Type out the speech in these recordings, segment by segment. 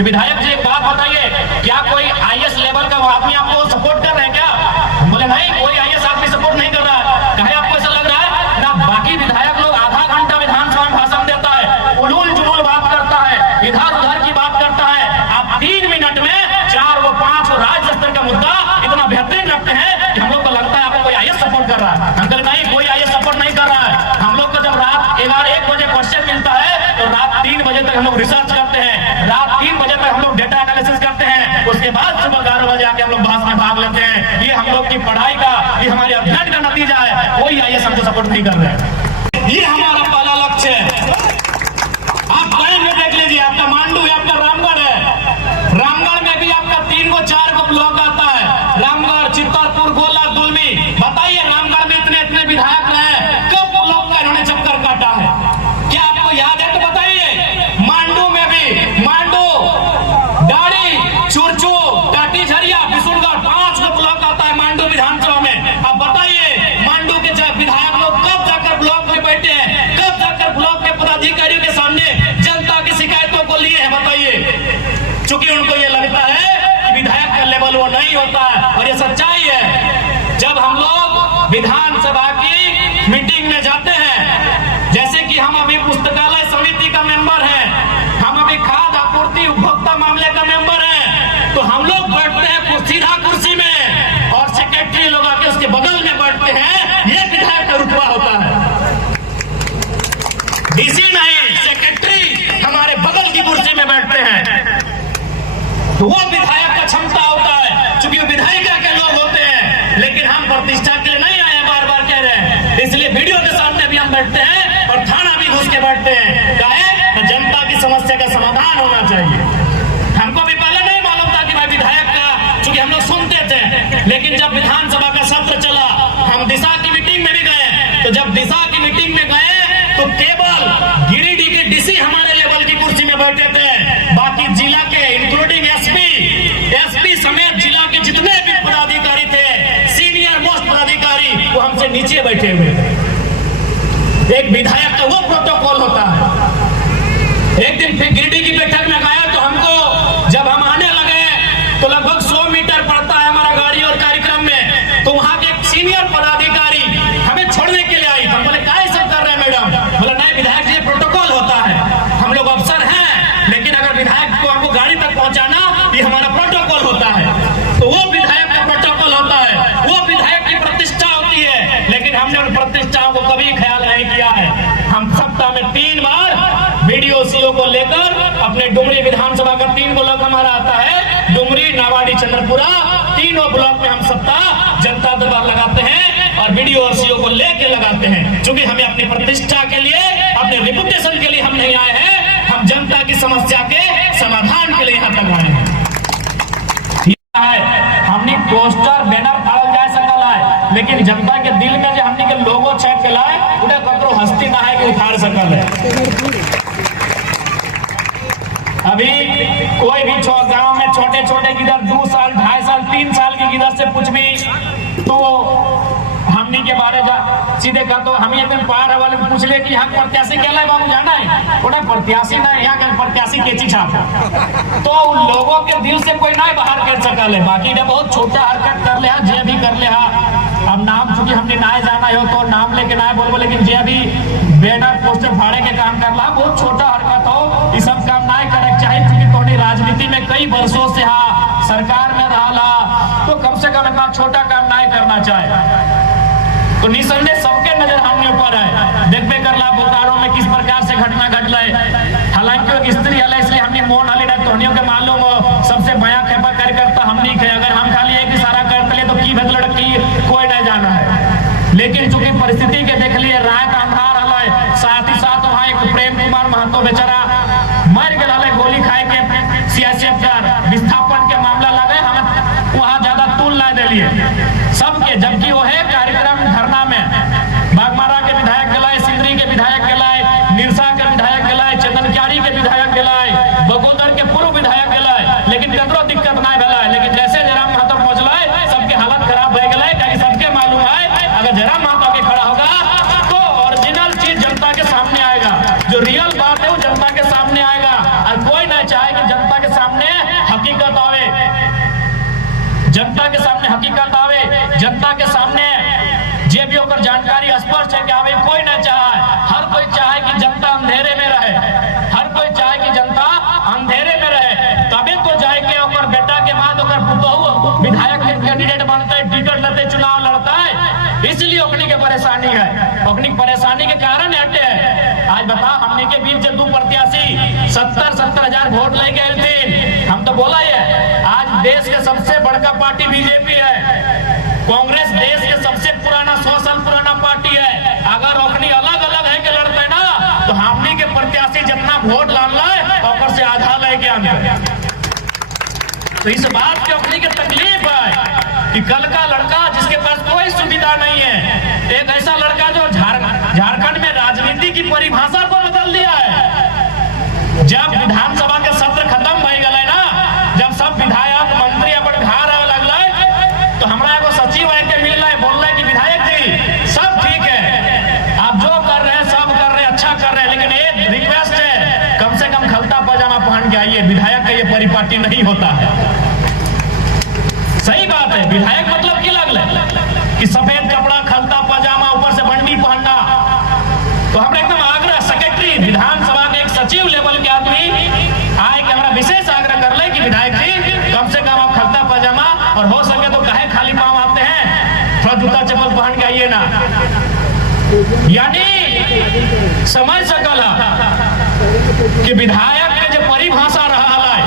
कि विधायक जी एक बात बताइए, क्या कोई आईएएस लेवल का आदमी आपको सपोर्ट कर रहे हैं क्या? बोले नहीं, कोई आईएएस आदमी सपोर्ट नहीं कर रहा है। कहे आपको ऐसा लग रहा है ना? बाकी विधायक लोग आधा घंटा विधानसभा में भाषण देता है, उलूल जुलूल बात करता है, इधर उधर की बात करता है। आप 3 मिनट में 4 व 5 राज्य स्तर का मुद्दा इतना बेहतरीन रखते हैं कि हम लोग को लगता है आपको कोई आईएएस सपोर्ट कर रहा है। हम कहते नहीं, कोई आईएएस सपोर्ट नहीं कर रहा है। हम लोग को जब रात 11-1 बजे क्वेश्चन मिलता है तो रात 3 बजे तक हम लोग रिसर्च करते हैं, रात 3 बजे तक हम लोग डेटा एनालिसिस करते हैं, उसके बाद सुबह 11 बजे आके हम लोग बहस में भाग लेते हैं। ये हम लोग की पढ़ाई का, ये हमारे अध्ययन का नतीजा है। कोई आईएएस हमको सपोर्ट नहीं कर रहे हैं। ये हमारा पहला लक्ष्य है। आप लाइन में देख लीजिए, आपका मांडू है, आपका रामगढ़ है। रामगढ़ में भी आपका 3-4 ब्लॉक आता है, रामगढ़, चित्तरपुर, गोला, दुलमी। बताइए रामगढ़ में इतने विधायक रहे, कब ब्लॉक का इन्होंने चक्कर काटा है? क्या आपको याद है तो बताइए। मांडू में भी, मांडू, डाड़ी, चुरचू, टाटी झरिया, बिशुनगढ़, 5 ब्लॉक आता है मांडू विधानसभा में। अब बताइए मांडू के विधायक लोग कब जाकर ब्लॉक में बैठे हैं, कब जाकर ब्लॉक के पदाधिकारियों के सामने जनता की शिकायतों को लिए हैं? बताइए। चूंकि उनको ये लगता है कि विधायक का लेवल वो नहीं होता है, और ये सच्चाई है। जब हम लोग विधानसभा की मीटिंग में जाते हैं, जैसे कि हम अभी पुस्तकालय समिति का मेंबर हैं, हम अभी खाद्य आपूर्ति उपभोक्ता मामले का मेंबर हैं, तो हम लोग बैठते हैं सीधा कुर्सी में, और सेक्रेटरी लोग आके उसके बगल में बैठते हैं। ये विधायक का रुतबा होता है। डीसी नहीं, सेक्रेटरी हमारे बगल की कुर्सी में बैठते हैं। तो वो विधायक का क्षमता होता है, क्योंकि वो विधायिका के लोग होते हैं। लेकिन हम प्रतिष्ठा के लिए नहीं आए, बार बार कह रहे हैं, इसलिए वीडियो के सामने भी हम बैठते हैं और थाना भी घुस के बैठते हैं। काहे? जनता की समस्या का समाधान होना चाहिए। हमको भी पहले नहीं मालूम था कि भाई विधायक का, क्योंकि हम लोग सुनते थे, लेकिन जब विधानसभा का सत्र चला, हम दिशा की मीटिंग में भी गए, तो जब दिशा की मीटिंग में गए तो केवल गिरिडीह के डीसी हमारे लेवल की कुर्सी में बैठे थे, बाकी जिला के इंक्लूडिंग एसपी समेत जिला के जितने भी पदाधिकारी थे, सीनियर मोस्ट पदाधिकारी, वो हमसे नीचे बैठे हुए थे। एक विधायक का वो प्रोटोकॉल होता है। एक दिन फिर गिरिडीह की बैठक में गया तो हमको, जब हम आने लगे तो लगभग 100 मीटर पड़ता है हमारा गाड़ी और कार्यक्रम में, तो वहां के एक सीनियर पदाधिकारी हमें छोड़ने के लिए आई। हम बोले काहे सब कर रहे हैं मैडम? बोला नहीं विधायक जी, प्रोटोकॉल होता है, हम लोग अफसर हैं, लेकिन अगर विधायक को हमको गाड़ी तक पहुंचाना, ये हमारा प्रोटोकॉल होता है। तो वो विधायक का प्रोटोकॉल होता है, वो विधायक की प्रतिष्ठा होती है। लेकिन हमने उन प्रतिष्ठाओं को कभी ख्याल नहीं किया है। हम सप्ताह में 3 बार वीडियो सीओ को लेकर अपने डुमरी विधानसभा का 3 ब्लॉक हमारा आता है, डुमरी, नावाड़ी, चंद्रपुरा, तीनों ब्लॉक में हम सप्ताह जनता दरबार लगाते हैं और वीडियो और सीओ को लेके लगाते हैं। क्योंकि हमें अपनी प्रतिष्ठा के लिए, अपने रेपुटेशन के लिए हम नहीं आए हैं, हम जनता की समस्या के समाधान के लिए यहाँ तक आए हैं। हमने पोस्टर बैनर फाड़ल जाए सकल है, लेकिन जनता के दिल में जो हमने के लोगो छेद के लाए, उन्हें ककरो हस्ती ना है कि उखाड़ सकल है। अभी कोई भी गांव में छोटे छोटे गिदर 2 साल, 2.5 साल, 3 साल की गिदर से पूछ भी तो हमनी के बारे जा सीधे कहा, तो हम एक दिन पार वाले पूछ ले कि यहाँ प्रत्याशी क्या बाबू जाना है, उन्हें प्रत्याशी ना यहाँ का प्रत्याशी केची छाप, तो उन लोगों के दिल से कोई ना बाहर कर सकल है। बाकी ने बहुत छोटा हरकत कर ले, जे भी कर ले। अब नाम चूंकि हमने ना जाना हो तो नाम लेके ना बोलबो, लेकिन जे भी बैनर पोस्टर फाड़े के काम करला, बहुत छोटा हरकत हो, ये सब काम ना करे चाहिए। क्योंकि थोड़ी राजनीति में कई वर्षों से सरकार में रहा, तो कम से कम एक छोटा काम ना करना चाहे। तो निसंदेह सबके नजर हमने ऊपर है, देखबे करला बोकारो में किस प्रकार से घटना घटल है। हालांकि एक स्त्री है, इसलिए हमने मोन हाली ना तोहनियों के मालूम हो, सबसे बया खेपा कर करता हम नहीं खे। अगर हम खाली एक इशारा करते लिए तो की भेद लड़की कोई नहीं जाना है। लेकिन चूंकि परिस्थिति के देख लिए, रात अंधार हल, साथ ही साथ वहाँ एक प्रेम कुमार महतो बेचारा मर गए, गोली खाए के सीएसएफ का विस्थापन के मामला लगे, हम वहाँ ज्यादा तुल ना दिलिए सबके। जबकि वो है कार्यक्रम धरना में बागमारा के विधायक गलाए, सिंदरी के विधायक गलाए, निरसा के विधायक गलाए, चंदनक्यारी के विधायक गलाए, बगोदर के पूर्व विधायक गलाए, लेकिन कतरो दिक्कत ना भेला। लेकिन जैसे जयराम महतो पहुंचल, सबके हालत खराब हो गए, क्योंकि सबके मालूम है अगर जयराम महतो के खड़ा होगा तो ओरिजिनल चीज जनता के सामने आएगा, जो रियल बात है वो जनता के सामने आएगा। और कोई ना चाहे कि जनता के सामने आज बता हमने के बीच जो 2 प्रत्याशी 70 हजार वोट ले गए थे। हम तो बोला है आज देश के सबसे बड़का पार्टी बीजेपी है, कांग्रेस देश के सबसे पुराना 100 साल पुराना पार्टी है। अगर ओखनी अलग अलग है के लड़ते ना तो हमने के प्रत्याशी जितना वोट लान लाए और से आधा लेके आने। तो इस बात की ओखनी की तकलीफ है कि कल का लड़का जिसके पास कोई सुविधा नहीं है, एक ऐसा लड़का जो झारखंड में राजनीति की परिभाषा को बदल दिया है। जब विधानसभा के सत्र खत्म हो गए ना, जब सब विधायक मंत्री अपन घर आवे लगल तो हमरा एगो सचिव है के मिल रहा है, बोल रहा है कि विधायक जी सब ठीक है, आप जो कर रहे हैं सब कर रहे हैं, अच्छा कर रहे हैं, लेकिन एक रिक्वेस्ट है कम से कम खलता पजामा पहन के आइए, विधायक का ये परिपाटी नहीं होता है। सही बात है, विधायक मतलब की लगल कि सफेद कपड़ा खलता पजामा ऊपर से बंडी पहनना। तो हमरा एकदम आग्रह सेक्रेटरी विधानसभा के एक सचिव लेवल के आदमी आए कि हमरा विशेष आग्रह कर ले कि विधायक जी कम से कम आप खलता पजामा और हो सके तो कहे खाली पांव आते हैं, थोड़ा जूता चप्पल पहन के आइए ना। यानी समझ सकल कि विधायक के जो परिभाषा रहा है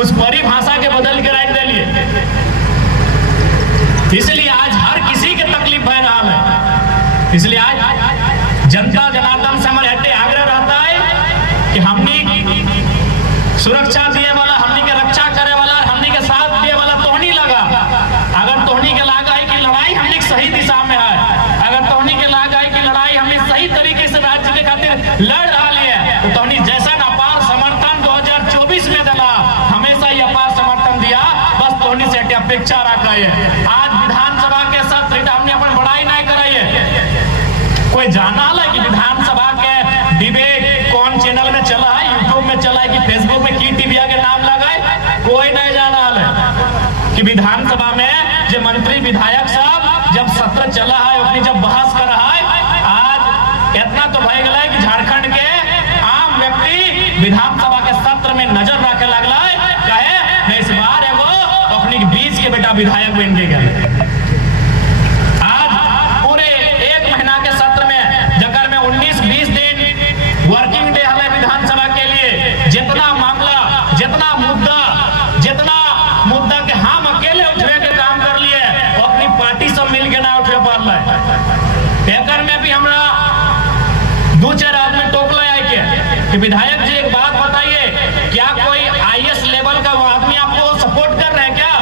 उस परिभाषा के बदल के रख दिलिए। इसलिए आज हर किसी के तकलीफ बह रहा है। इसलिए आज जनता जनार्दन से हमारे हटे आग्रह रहता है कि हमनी सुरक्षा दिए वाला, हमनी के रक्षा करे वाला, हमनी के साथ दिए वाला तोहनी लगा। अगर तोहनी के लागा है कि लड़ाई हमनी सही दिशा में है, अगर तोहनी के लागा है कि लड़ाई हमनी सही तरीके से राज्य के खातिर लड़ रहा है, तो तोहनी जैसा अपार समर्थन 2024 में दिला, हमेशा ही अपार समर्थन दिया, बस तोहनी से अपेक्षा रखा है। आज विधानसभा के सत्र हमने अपन बड़ाई नहीं कराई है। कोई जाना है कि विधानसभा के डिबेट कौन चैनल में चला है, यूट्यूब में चला है कि फेसबुक में की टीवीआ के नाम लगा है, कोई नहीं जाना है कि विधानसभा में जो मंत्री विधायक साहब जब सत्र चला है अपनी जब बहस कर रहा है, आज इतना तो भय गया है कि झारखंड के आम व्यक्ति विधानसभा के सत्र में नजर रखे लगला है, कहे इस बार एगो अपनी बीच के बेटा विधायक बन के गए। आज पूरे 1 महीना के सत्र में जगह में 19-20 दिन वर्किंग डे हमें विधानसभा के लिए जितना मामला, जितना मुद्दा के हम अकेले उठवे के काम कर लिए, अपनी पार्टी सब मिल के ना उठे पार एकर में भी हमरा 2-4 आदमी टोकला आए के कि विधायक जी एक बात बताइए, क्या कोई आईएएस लेवल का आदमी आपको सपोर्ट कर रहा है क्या?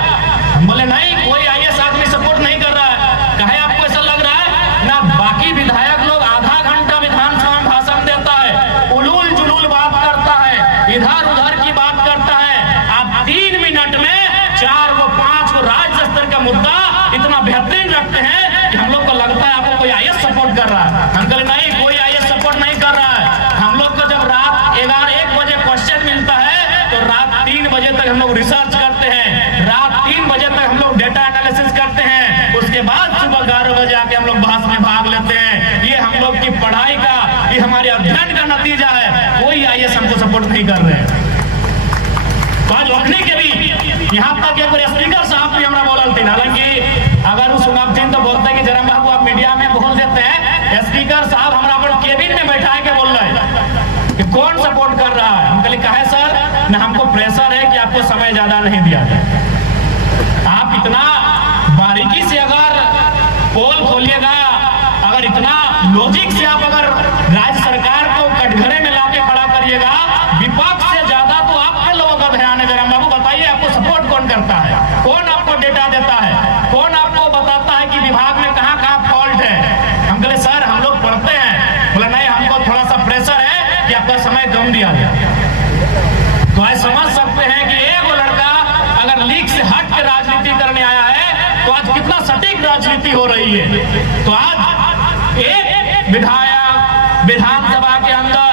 हम बोले नहीं, कोई आईएएस आदमी सपोर्ट नहीं कर रहा है। कहे आपको ऐसा लग रहा है ना? बाकी विधायक लोग आधा घंटा विधानसभा में भाषण देता है, उलूल जुलूल बात करता है, इधर उधर की बात करता है, आप 3 मिनट में 4 व 5 राज्य स्तर का मुद्दा इतना बेहतरीन रखते हैं कि हम लोग को लगता है आपको कोई आईएएस सपोर्ट कर रहा है। हम कहे नहीं, कोई आईएएस सपोर्ट नहीं कर रहा है। हम लोग को जब रात 11-1 बजे क्वेश्चन मिलता है तो रात 3 बजे तक हम लोग रिसर्च करते हैं, रात 3 बजे तक हम लोग डेटा एनालिसिस करते हैं, उसके बाद सुबह 11 बजे आके हम लोग बहस में भाग लेते हैं। ये हम लोग की पढ़ाई का, ये हमारे अध्ययन का नतीजा है। कोई आईएएस हमको सपोर्ट नहीं कर रहे हैं। तो आज रखने के भी यहाँ तक एक बार स्पीकर साहब भी हमारा बोलते थे, हालांकि अगर उस सुनाब तो बोलते हैं कि जरा बाबू आप मीडिया में बोल देते हैं, स्पीकर साहब हमारा अपन केबिन में बैठा के बोल रहे हैं कि कौन सपोर्ट कर रहा है। हम कहा है सर न, हमको प्रेशर है कि आपको समय ज्यादा नहीं दिया जाए। आप इतना बारीकी से अगर पोल खोलिएगा, अगर इतना लॉजिक से आप अगर राज्य सरकार को कटघरे में लाके खड़ा करिएगा, विपक्ष से ज्यादा तो आपके लोगों का ध्यान है। जरा बाबू बताइए आपको सपोर्ट कौन करता है, कौन आपको डेटा देता है, कौन आपको बताता है कि विभाग में कहाँ कहाँ फॉल्ट है। हम कहे सर हम लोग पढ़ते हैं। बोला नहीं, हमको थोड़ा सा प्रेशर है कि आपका समय कम दिया गया। तो आज समझ सकते हैं कि एक लड़का अगर लीग से हट के राजनीति करने आया है तो आज कितना सटीक राजनीति हो रही है। तो आज एक विधायक विधानसभा के अंदर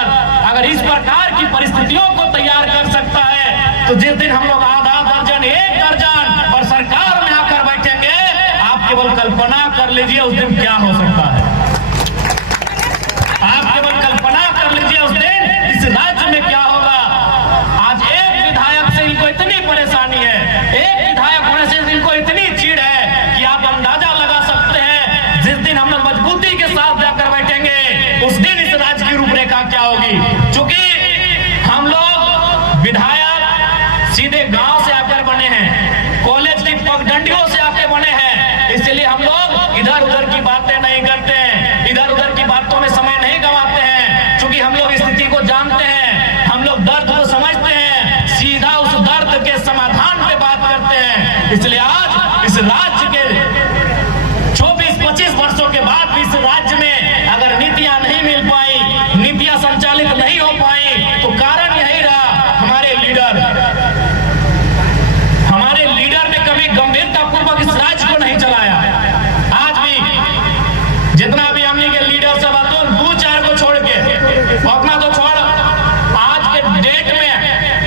अगर इस प्रकार की परिस्थितियों को तैयार कर सकता है, तो जिस दिन हम लोग आधा दर्जन 1 दर्जन और सरकार में आकर बैठेंगे, आप केवल कल्पना कर लीजिए उस दिन क्या हो सकता है। आप केवल कल्पना कर लीजिए उस दिन इस राज्य में क्या होगा। आज एक विधायक से इनको इतनी परेशानी है, एक विधायक होने से इनको इतनी चीड़ है कि आप अंदाजा लगा सकते हैं जिस दिन हम लोग मजबूती के साथ जाकर बैठेंगे उस दिन इस राज्य की रूपरेखा क्या चूंकि हम लोग विधायक सीधे गांव से आकर बने हैं, कॉलेज की पगडंडियों से आके बने हैं, इसलिए हम लोग इधर उधर की बातें नहीं करते हैं, इधर उधर की बातों में समय नहीं गंवाते हैं। चूंकि हम लोग स्थिति को जानते हैं, हम लोग दर्द को समझते हैं, सीधा उस दर्द के समाधान पे बात करते हैं। इसलिए आज इस राज्य के 24-25 वर्षों के बाद भी इस राज्य में अगर नीतियां नहीं मिल पाई, नीतियां संचालित नहीं हो पाई, तो कारण यही रहा हमारे लीडर ने कभी गंभीरता पूर्वक इस राज्य को नहीं चलाया। आज भी जितना भी हमने के लीडर सब दो चार को छोड़ के अपना तो छोड़, आज के डेट में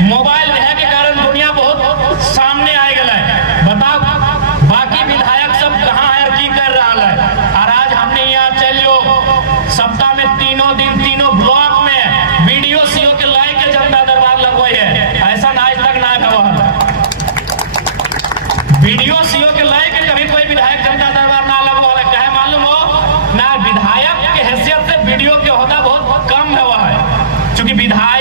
मोबाइल है के कारण दुनिया बहुत सामने आ गया है। बताओ बाकी विधायक सब कहाँ है, की कर रहा है। और आज हमने यहाँ चलियो सप्ताह में तीनों दिन तीनों ब्लॉक में वीडियो सीओ के लाई के जनता दरबार लगवाई है। ऐसा आज तक ना हुआ, वीडियो सीओ के लाई के कभी कोई विधायक जनता दरबार ना लगवा है। कहे मालूम हो ना, विधायक के हैसियत से वीडियो के होता बहुत कम हुआ है, क्योंकि विधायक